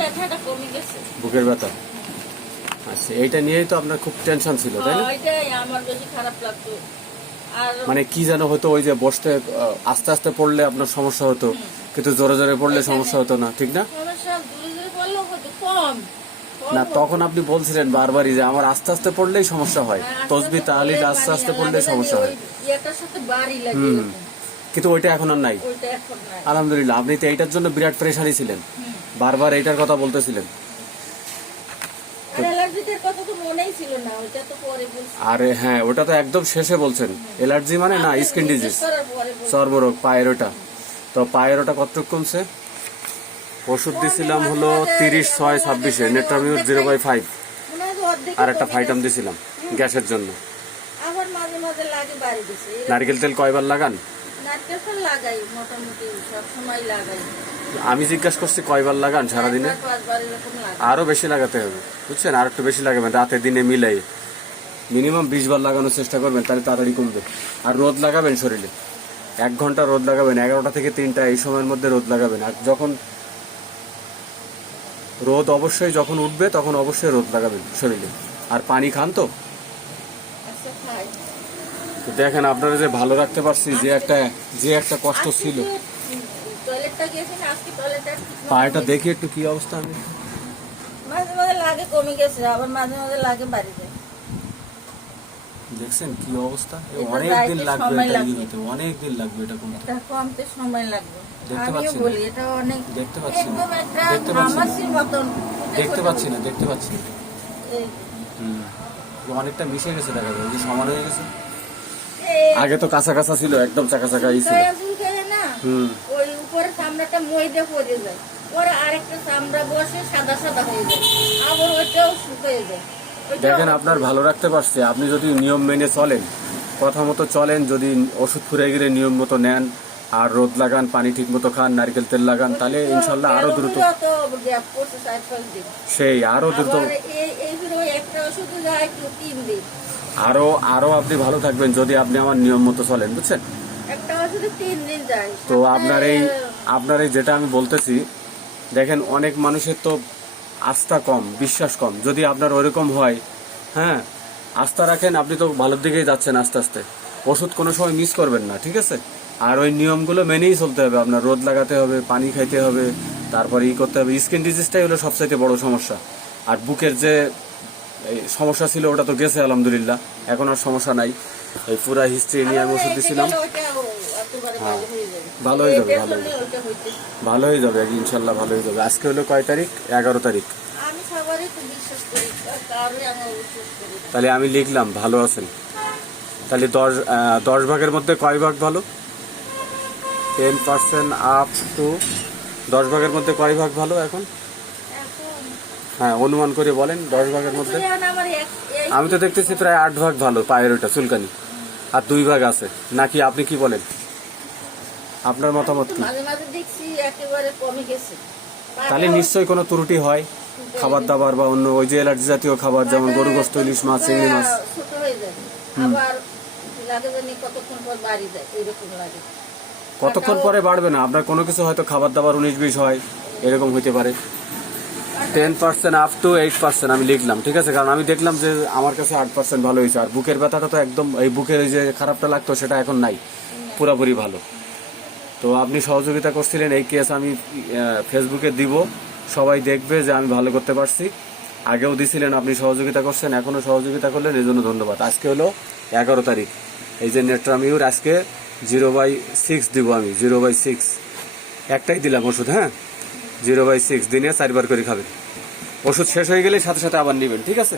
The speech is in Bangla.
ব্যথাটা কমে গেছে। বুকের ব্যথা, আচ্ছা এইটা নিয়েই তো আপনার খুব টেনশন ছিল তাই না? এটাই আমার বেশি খারাপ লাগতো। আর মানে কি যেন হতো, ওই যে বসতে আস্তে আস্তে পড়লে আপনার সমস্যা হতো, কিন্তু জোরে জোরে পড়লে সমস্যা হতো না, ঠিক না? সমস্যা দূরে দূরে পড়লেও হতো কম। না তখন আপনি বলছিলেন বারবারই যে আমার আস্তে আস্তে পড়লেই সমস্যা হয়, তসবিহ তাহলিল আস্তে আস্তে পড়লেই সমস্যা হয়। এটার সাথে বাড়ি লাগে, কিন্তু ওইটা এখন আর নাই। ওইটা এখন নাই। আলহামদুলিল্লাহ, আপনি তো এইটার জন্য বিরাট প্রেশারই ছিলেন, বারবার এইটার কথা বলতেছিলেন। আর অ্যালার্জিটার কথা তো মনেই ছিল না, ওইটা তো পরে বলছি। আরে হ্যাঁ, ওটা তো একদম শেষে বলছেন। অ্যালার্জি মানে না স্কিন ডিজিজ, চর্মরোগ, পায়ের ওটা। তো পায়ের ওটা কতটুকু কমছে? ওষুধ দিছিলাম হলো 30/6/26 নেট্রামিউর 0/5, আর একটা ফাইটাম দিছিলাম গ্যাসের জন্য। আবার মাঝে মাঝে লাগে বাড়ি দিছে। নারকেল তেল কয়বার লাগান? নারকেল তেল লাগাই, মোটামুটি সব সময় লাগাই। আমি জিজ্ঞাসা করছি কয়বার লাগান সারাদিনে? 4-5 এরকম লাগে। আরো বেশি লাগাতে হবে, বুঝছেন? আর একটু বেশি লাগাবেন, রাতে দিনে মিলাই মিনিমাম 20 বার লাগানোর চেষ্টা করবেন, তাহলে তাড়াতাড়ি কমবে। আর রোদ লাগাবেন শরীরে, 1 ঘন্টা রোদ লাগাবেন, 11টা থেকে 3টা এই সময়ের মধ্যে রোদ লাগাবেন। আর যখন রোদ অবশ্যই যখন উঠবে তখন অবশ্যই রোদ লাগাবেন শরীরে। আর পানি খান তো। আচ্ছা খাই। তো দেখেন আপনারা যে ভালো রাখতে পারছি, যে একটা কষ্ট ছিল। টয়লেটটা গেছে না আজকে, টয়লেটটা পায়েটা দেখি একটু কি অবস্থা। আমি মাঝে মাঝে লাগে কমে গেছে, আবার মাঝে মাঝে লাগে বাড়ি যায়। দেখছেন কি অবস্থা? অনেক দিন লাগবে এটা ইয়েতে, অনেক দিন লাগবে এটা কমতে। এটা কমতে সময় লাগবে। দেখতে আমিও পাচ্ছেন? বলি এটা অনেক, দেখতে পাচ্ছি না, একদম একটা দেখতে পাচ্ছি না, ঘামাচির মতন। দেখতে পাচ্ছি না, দেখতে পাচ্ছি না। এই অনেকটা মিশে গেছে, দেখা যায় যে সমান হয়ে গেছে। এই আগে তো কাঁচা কাঁচা ছিল, একদম চাকা চাকা ছিল। চুলকায় না, ওই উপরে চামড়াটা ময়দা পড়ে যায়, পরে আরেকটা চামড়া বসে সাদা সাদা হয়ে যায়, আবার ওইটাও শুকিয়ে যায়। দেখেন আপনার ভালো রাখতে পারছে, আপনি যদি নিয়ম মেনে চলেন, কথা মতো চলেন, যদি ওষুধ ফুরে গেলে নিয়ম মতো নেন, আর রোদ লাগান, পানি ঠিক মতো খান, নারকেল তেল লাগান, তাহলে ইনশাল্লাহ আরো দ্রুত, সেই আরো দ্রুত, আরো আরো আপনি ভালো থাকবেন যদি আপনি আমার নিয়ম মতো চলেন, বুঝছেন? তো আপনার এই যেটা আমি বলতেছি, দেখেন অনেক মানুষের তো আস্থা কম, বিশ্বাস কম। যদি আপনার ওরকম হয়, হ্যাঁ আস্থা রাখেন, আপনি তো ভালোর দিকেই যাচ্ছেন আস্তে আস্তে। ওষুধ কোনো সময় মিস করবেন না, ঠিক আছে? আর ওই নিয়মগুলো মেনেই চলতে হবে আপনার। রোদ লাগাতে হবে, পানি খাইতে হবে, তারপরে করতে হবে। স্কিন ডিজিজটাই হলো সবচাইতে বড় সমস্যা। আর বুকের যে সমস্যা ছিল ওটা তো গেছে আলহামদুলিল্লাহ, এখন আর সমস্যা নাই। এই পুরা হিস্ট্রি নিয়ে আমি ওষুধ দিছিলাম। হ্যাঁ ভালো হয়ে যাবে, ভালো হয়ে যাবে ইনশাল্লাহ, ভালো হয়ে যাবে। আজকে হলো কয় তারিখ? 11 তারিখ। তাহলে আমি লিখলাম ভালো আছেন। তাহলে 10 ভাগের মধ্যে কয় ভাগ ভালো? 10% আপ টু 10 ভাগের মধ্যে কয় ভাগ ভালো এখন? হ্যাঁ অনুমান করে বলেন 10 ভাগের মধ্যে। আমি তো দেখতেছি প্রায় 8 ভাগ ভালো পায়ের ওটা চুলকানি, আর 2 ভাগ আছে নাকি? আপনি কি বলেন? আপনার মতামত কি? তাহলে নিশ্চয়ই কোনো ত্রুটি হয় খাবার দাবার বা অন্য ওই যে অ্যালার্জি জাতীয় খাবার, যেমন গরু গোশত, ইলিশ মাছ, চিংড়ি মাছ। কতক্ষণ পরে বাড়বে না আপনার কোনো কিছু, হয়তো খাবার দাবার 19-20 হয়, এরকম হইতে পারে। 10% আপ টু 8% আমি লিখলাম, ঠিক আছে? কারণ আমি দেখলাম যে আমার কাছে 8% ভালো হয়েছে। আর বুকের ব্যথাটা তো একদম, এই বুকের যে খারাপটা লাগতো সেটা এখন নাই, পুরোপুরি ভালো। তো আপনি সহযোগিতা করছিলেন, এই কেস আমি ফেসবুকে দিব, সবাই দেখবে যে আমি ভালো করতে পারছি। আগেও দিছিলেন, আপনি সহযোগিতা করছেন, এখনো সহযোগিতা করলেন, এই জন্য ধন্যবাদ। আজকে হলো 11 তারিখ। এই যে নেট্রামিউর আজকে 0/6 দিব আমি, 0/6 একটাই দিলাম ওষুধ। হ্যাঁ 0/6 দিনে 4 বার করে খাবেন। ওষুধ শেষ হয়ে গেলে সাথে সাথে আবার নেবেন, ঠিক আছে?